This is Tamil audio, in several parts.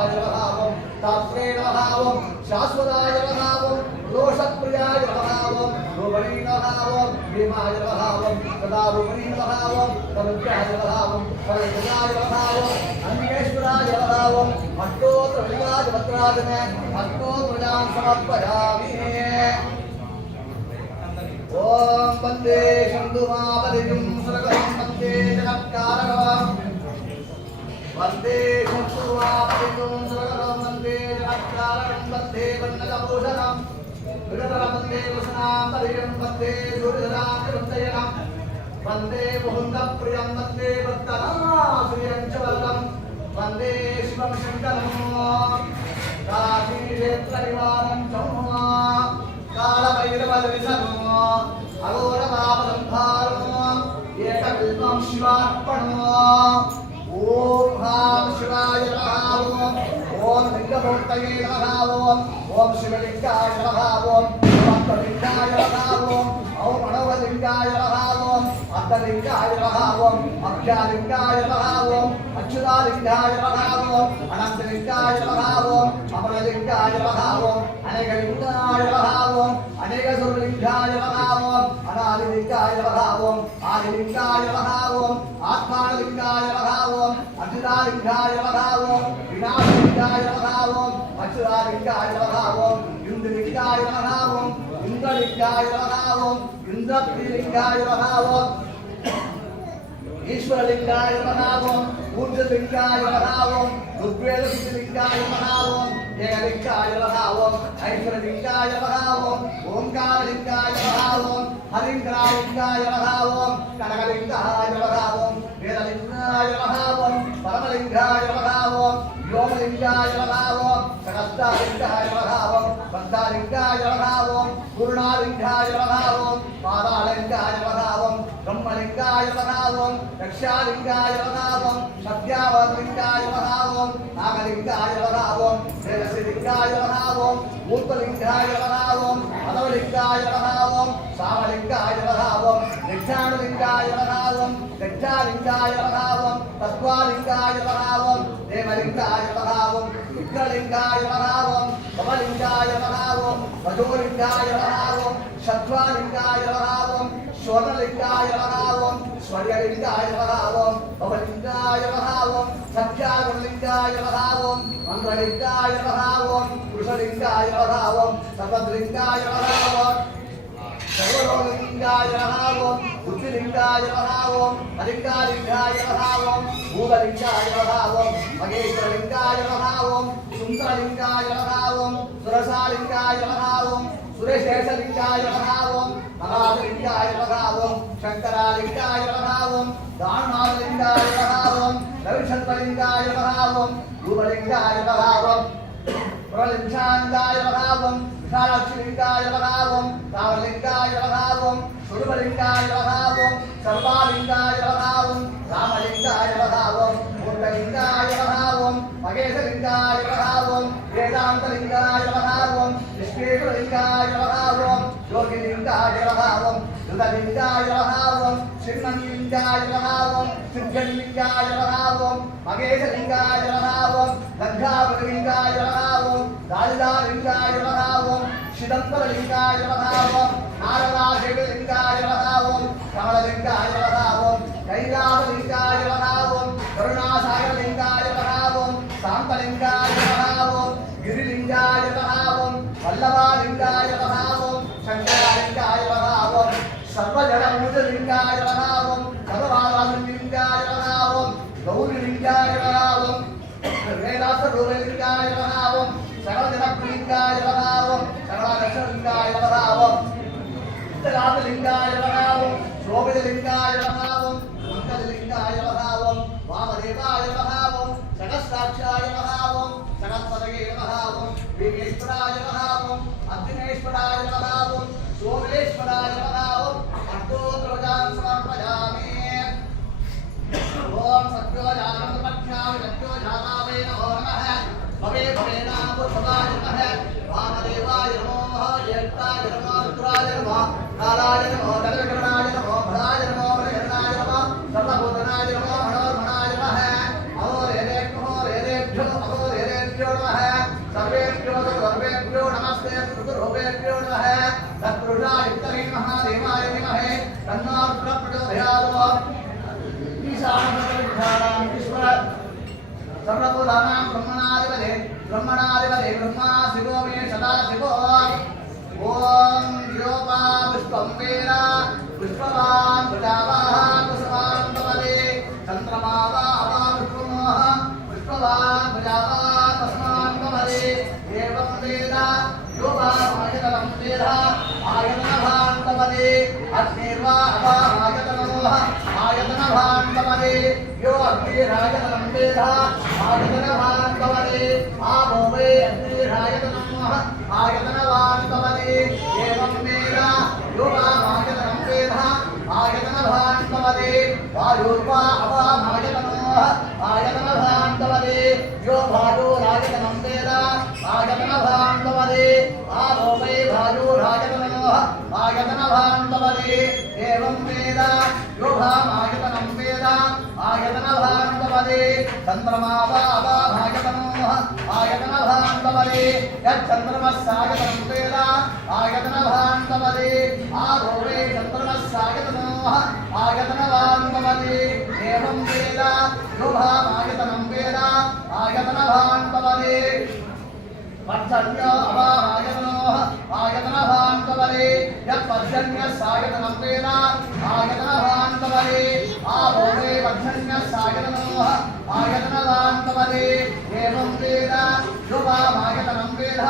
शाश्वताय नमः ओम तात्रे नमः ओम शाश्वताय नमः ओम दोषप्रियाय नमः ओम रूपणी नमः ओम भीमाय नमः ओम सदा रूपणी नमः ओम तनुजाय नमः ओम परमजाय नमः ओम अन्येश्वराय नमः ओम अष्टोत्तरविलाज वक्रादने अष्टोत्तरजां समर्पयामि ओम वंदे शंभुमापदिं सुरगं वंदे जगत्कारणं वंदे शंभुमापदिं सुरगं वंदे जगत्कारणं वंदे वन्नजभूषणं विरतरं वंदे वसनापदिं वंदे सूर्यराजवन्दयनं वंदे मुकुन्दप्रियं वंदे भक्तनाश्रियं च वरदं वंदे शिवं शङ्करं काशीक्षेत्रनिवासं चौमा कालभैरवदर्शनो अघोरपापसंहारो एकबिल्वं शिवार्पणो ओम ह्रां शिवाय नमः ओम लिंगमूर्तये नमः ओम शिवलिंगाय नमः ओम भक्तलिंगाय नमः ओम अणवलिंगाय नमः ओम अष्टलिंगाय नमः ओम अक्षालिंगाय नमः ओम अच्युतालिंगाय नमः ओम अनंतलिंगाय नमः ओम अमरलिंगाय नमः ओम अनेकलिंगाय नमः ओम अनेकसुरलिंगाय नमः ओम अनादिलिंगाय नमः ओम आदिलिंगाय नमः ओम आत्मालिंगाय नमः ओम अच्युतालिंगाय नमः ओम विनाशलिंगाय नमः ओम अच्युतालिंगाय नमः ओम इंद्रलिंगाय नमः ओम इंद्रलिंगाय नमः ओम इंद्रलिंगाय नमः ओम ईश्वरलिंगाय नमः ओम ऊर्जलिंगाय नमः ओम ऋग्वेदलिंगाय नमः ओम एकलिंगाय नमः ओम ऐश्वरलिंगाय नमः ओम ओंकारलिंगाय नमः ओम हरिंद्रालिंगाय नमः ओम कनकलिंगाय नमः ओम वेदलिंगाय नमः ओम परमलिंगाय नमः ओम व्योमलिंगाय नमः ओम सहस्रालिंगाय नमः ओम बद्धालिंगाय नमः ओम पूर्णालिंगाय नमः ओम पादालिंगाय नमः ओम ब्रह्मलिंगाय नमः ओम दक्षालिंगाय नमः ओम सत्यावलिंगाय नमः ओम नागलिंगाय नमः ओम वेदलिंगाय नमः ओम मूर्तलिंगाय नमः ओम अनवलिंगाय नमः ओम सामलिंगाय नमः ओम दक्षालिंगाय नमः ओम दक्षालिंगाय नमः ओम तत्वालिंगाय नमः ओम देवलिंगाय नमः ओम विग्रहलिंगाय नमः ओम कमलिंगाय नमः ओम वजोलिंगाय नमः ओम शत्वालिंगाय नमः ओम स्वर्णलिंगाय नमः ओम स्वर्यलिंगाय नमः ओम भवलिंगाय नमः ओम सत्यागुणलिंगाय नमः ओम मंगलिंगाय नमः ओम पुरुषलिंगाय नमः ओम सर्वलिंगाय नमः ओम सर्वलोकलिंगाय नमः ओम बुद्धिलिंगाय नमः ओम हरिंगालिंगाय नमः ओम भूतलिंगाय नमः ओम महेश्वरलिंगाय नमः ओम सुंदरलिंगाय नमः ओम सुरसालिंगाय नमः ओम सुरेशेषलिंगाय नमः ओम महालिंगाय नमः ओम शंकरालिंगाय नमः ओम दाननाथलिंगाय नमः ओम रविशंकरलिंगाय नमः ओम भूमलिंगाय नमः ओम प्रलिंगाय नमः ओम विशालाक्षलिंगाय नमः ओम रामलिंगाय नमः ओम सुरलिंगाय नमः ओम सर्वालिंगाय नमः ओम रामलिंगाय नमः ओम मूर्तलिंगाय नमः ओम महेशलिंगाय नमः ओम वेदांतलिंगाय नमः ओम विश्वेश्वरलिंगाय नमः ओम योगिलिंगाय नमः ओम दुर्गलिंगाय नमः ओम श्रीमन्लिंगाय नमः ओम सिद्धलिंगाय नमः ओम महेशलिंगाय नमः ओम लंकापतिलिंगाय नमः ओम राजदालिंगाय नमः ओम शिदंबरलिंगाय नमः ओम नारदाशिवलिंगाय नमः ओम कमललिंगाय नमः ओम कैलासलिंगाय नमः ओम करुणासागरलिंगाय नमः ओम शांतलिंगाय नमः ओम गिरिलिंगाय नमः ओम वल्लभालिंगाय नमः ओम शंकरालिंगाय नमः ओम सर्वजनभूतलिंगाय नमः ओम सर्ववादालिंगाय नमः ओम गौरीलिंगाय नमः ओम वेदासरूपलिंगाय नमः ओम सर्वजनलिंगाय नमः ओम सर्वदर्शनलिंगाय नमः ओम उत्तरालिंगाय नमः ओम शोभितलिंगाय नमः ओम मंगललिंगाय नमः ओम वामदेवाय नमः ओम सहस्राक्षाय नमः ओम सहस्रपदये नमः ओम विघ्नेश्वराय नमः ओम अग्निनेश्वराय नमः ओम सोमेश्वराय नमः ओम अष्टोत्तरजां समर्पयामि ओम सत्योजानन्दपक्षाय सत्योजातावे नमो नमः भवे भवेनापुर्भवाय नमः वामदेवाय नमो ज्येष्ठाय नमो रुद्राय नमो कालाय नमो दलकरणाय नमो भराय नमो बलहरणाय नमो सर्वभूतनाय नमो मनोर्मणाय नमः अहोरेभ्यो रुद्ररूपेभ्यो नमः तत्पुरुषाय विद्महे महादेवाय धीमहि तन्नो रुद्रः प्रचोदयात् ईशानप्रतिष्ठानां ईश्वर सर्वभूतानां ब्रह्मणाधिपते ब्रह्मा शिवो मे सदा शिवो ओम योपा पुष्पं वेद पुष्पवान् प्रजावान् पुष्पवान् भवते चन्द्रमा वा पुष्पमोह पुष्पवान् प्रजावान् तस्मान् भवते एवं वेद योपा आयतनं वेद आयतनवान् भवते अग्निर्वा आयतनोः आयतनवान् भवते यो अग्निरायतनं वेद आयतनवान् भवते आपो वै अग्निरायतनोः आयतनवान् भवते एवं वेद यो आयतनं वेद आयतनवान् भवते वायुर्वा अवामायतनोः आयतनवान् भवते यो वायुरायतनं वेद आयतनवान् भवते आपो वै वायुरायतनोः आयतनवान् भवते एवं वेद यो आयतनं वेद आयतनवान् भवते चन्द्रमा वा अवामायतनोः आयतनवान् भवते यच्चन्द्रमस्यायतनं वेद आयतनवान् भवते आपो वै चन्द्रमस्यायतनोः आयतनवान् भवते एवं वेद यो आयतनं वेद आयतनवान् भवते पर्जन्यो अवामायतनोः आयतनवान् भवते यत्पर्जन्यस्यायतनं वेद आयतनवान् भवते आपो वै पर्जन्यस्यायतनोः आयतनवान् भवते एवं वेद यो आयतनं वेद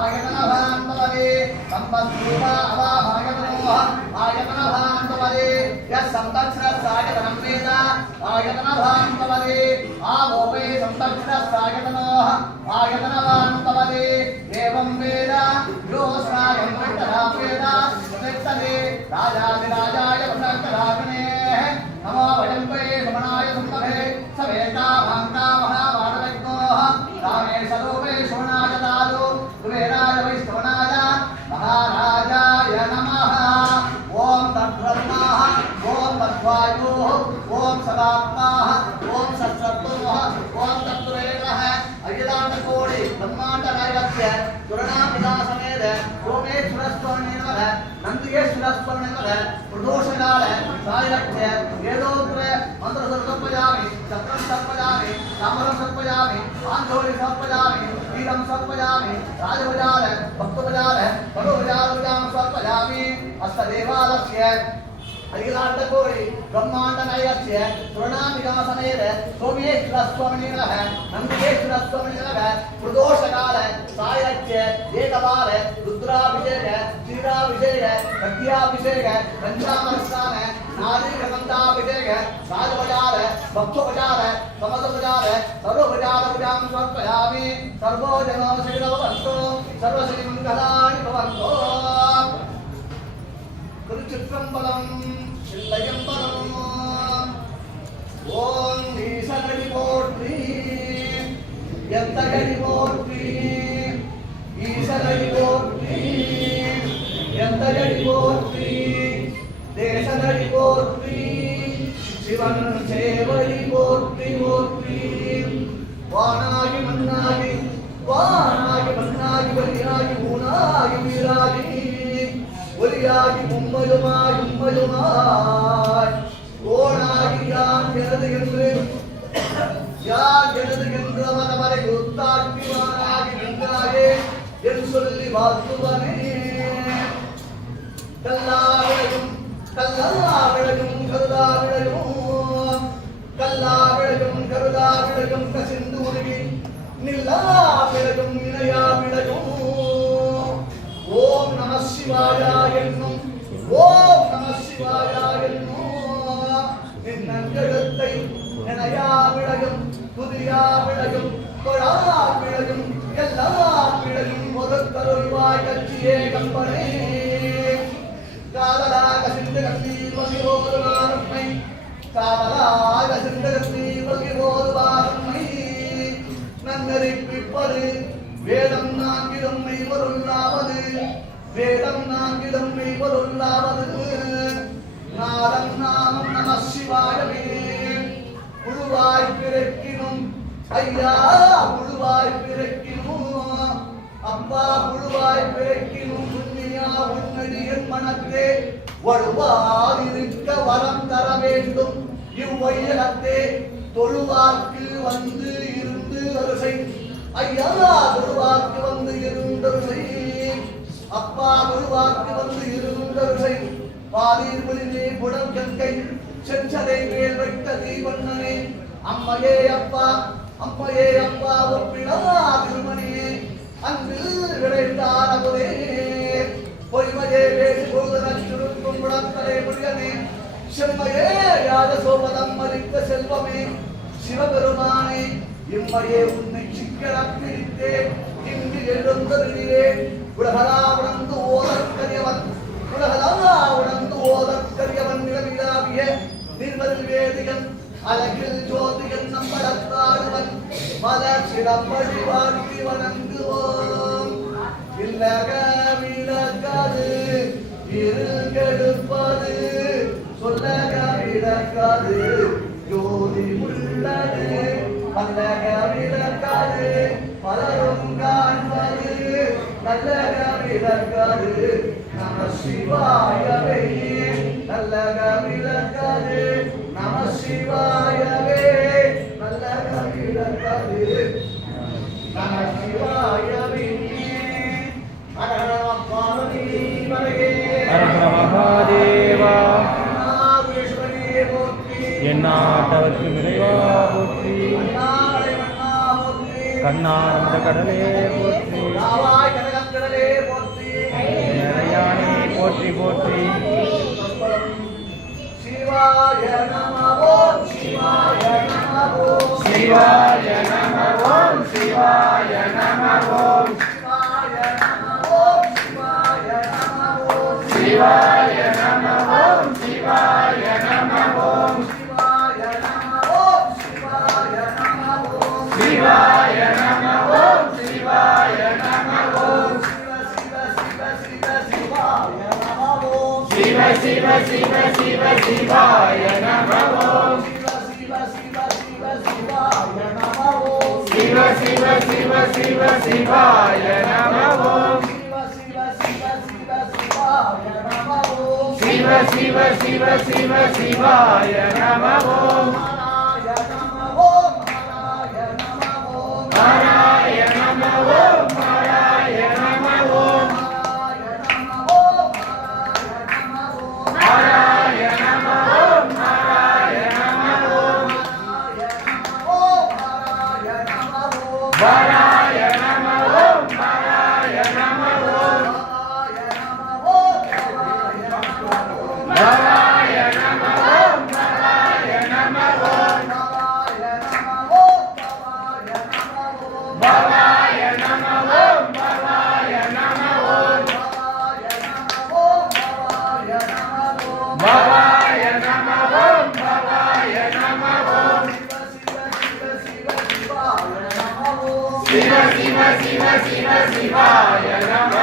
आयतनवान् भवते सम्पद्रूपा अवामायतनोः आयतनवान् भवते यत्संवत्सरस्यायतनं वेद आयतनवान् भवते आपो वै संवत्सरस्यायतनोः आयतनवान् भवते एवं वेद यो स्नायं मण्डला वेद नित्यते राजाधिराजाय वसन्तराजनेः नमो वयम्बे समनाय सम्भवे सवेता भान्ता महाभारतज्ञोः रामेशरूपे शोणाय दादो कुबेराय वैष्णवनाय महाराजाय नमः ॐ तद्ब्रह्मः ॐ तद्वायुः ॐ सदात्माः ॐ सत्सत्त्वः ॐ तत्त्वरेणः अखिलाण्डकोटि ब्रह्माण्डनायकस्य सुरनामिदासमेत सोमेश्वरस्वामिनः नन्दिकेश्वरस्वामिनः प्रदोषकाल सायरक्ष्य वेदोत्र मन्त्रसर्पयामि चक्रं सर्पयामि ताम्रं सर्पयामि आन्धोळि सर्पयामि वीरं सर्पयामि राजभुजाल भक्तभुजाल परोभुजाल सर्पयामि अस्तदेवालस्य अखिलाण्डकोटि ब्रह्माण्डनायकस्य सुरनामिदासमेत सोमेश्वरस्वामिनः नन्दिकेश्वरस्वामिनः प्रदोषकाल सायरक्ष्य एकवार रुद्राभिषेक क्षीराभिषेक सत्याभिषेक पंचामरस्नान नारीगन्धाभिषेक राजभुजाल भक्तभुजाल समस्तभुजाल सर्वभुजाल समर्पयामि सर्वो जनो श्रीभवन्तु सर्वश्रीमङ्गलानि भवन्तु திருச்சிற்றம்பலம் இல்லையம்பலம் ஓம் ஈசனடி போற்றி எந்தகடி போற்றி ஈசனடி போற்றி எந்தகடி போற்றி தேசனடி போற்றி சிவன் சேவடி போற்றி போற்றி வானாகி மண்ணாகி வலியாகி ஊனாகி வீராகி ஒலியாகி உம்மையுமாய் ஓனாகி யான் எனது என்று மனமறை உத்தாக்கிவானாகி நின்றாயே என் சொல்லி வாழ்த்துவனே கல்லாவிளையும் கருதாவிளையும் கசிந்தூருகி நில்லாவிளையும் இணையாவிளையும் ஓம் நம சிவாய என்னும் ஓம் நம சிவாய என்னும் நின்னஞ்செழுத்தை நினையாவிளையும் புதியாவிளையும் தொழாவிளையும் எல்லாவிளையும் ஒரு கருவாய் கட்சியே கம்பனே காதலாக சிந்து கண்ணீர் வகிரோதுவாரம்மை காதலாக சிந்து கண்ணீர் வகிரோதுவாரம்மை நன்னறிப்பிப்பது வேதம் நான்கிலும் மெய்வருள்ளாவது வேதம் நான்கிலும் மெய்வருள்ளாவது நாதம் நாமம் நம சிவாயமே முழுவாய் பிறக்கினும் ஐயா முழுவாய் பிறக்கினும் அப்பா முழுவாய் பிறக்கினும் புண்ணியா உன்னடியின் மனத்தே வழுவாதிருக்க வரம் தர வேண்டும் இவ்வையகத்தே தொழுவார்க்கு வந்து இருந்து அருசை ஐயா தொழுவார்க்கு வந்து இருந்தருசை அப்பா தொழுவார்க்கு வந்து இருந்தருசை பாதீர் மொழிமே புடம் கங்கை செஞ்சதை மேல் வைத்த தீவண்ணனே அம்மையே அப்பா ஒப்பிடா திருமணியே அன்பில் விளைந்தார் அமுதே பொய்மையே பேசி பொழுதனச் சுருக்கும் முடத்தலை முருகனே செம்மையே யாக சோபதம் மறித்த செல்வமே சிவபெருமானே இம்மையே உன்னை சிக்கனம் பிரித்தே இங்கு எழுந்தருளிலே உலகலா உணர்ந்து ஓதற்கரியவன் நிலவிலாவிய நிர்மல் வேதியன் அழகில் ஜோதியன் நம்மளத்தாடுவன் மலர் சிலம்படி வாழ்த்தி வணங்குவோம் இல்லக விளக்காது இருங்கெடுப்பது சொல்லக விளக்காது ஜோதி உள்ளது அல்லக விளக்காது பலரும் காண்பது நல்லக விளக்காது நம சிவாயவே நல்லக விளக்காது நம சிவாயவே நல்லக விளக்காது நம சிவாயவே மகாதேவா என்னாட்டவர்க்கு நிறைவா போற்றி கண்ணார்ந்த கடலே போற்றி நிறையானே போற்றி போற்றி சிவாய நமோ சிவாய நமோ சிவாய நமோ சிவாய நமோ சிவாய நமோ சிவாய நமோ சிவாய நமோ சிவாய நமோ சிவ சிவ சிவ சிவ சிவாய நமோ சிவ சிவ சிவ சிவ சிவாய நமோ சிவ சிவ சிவ சிவ சிவாய நமோ ஹராய நமோ ஹராய நமோ ஹராய நமோ ஹராய நமோ ஹராய நமோ ஹராய நமோ ஹராய நமோ ஹராய நமோ பவாய நமோ பவாய நமோ பவாய நமோ பவாய நமோ சிவ சிவ சிவ சிவ சிவாய நமோ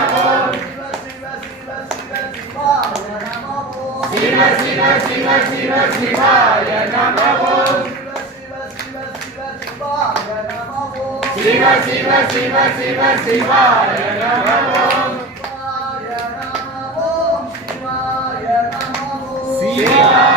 சிவ சிவ சிவ சிவ சிவாய நமோ சிவ சிவ சிவ சிவ சிவாய நமோ சிவாய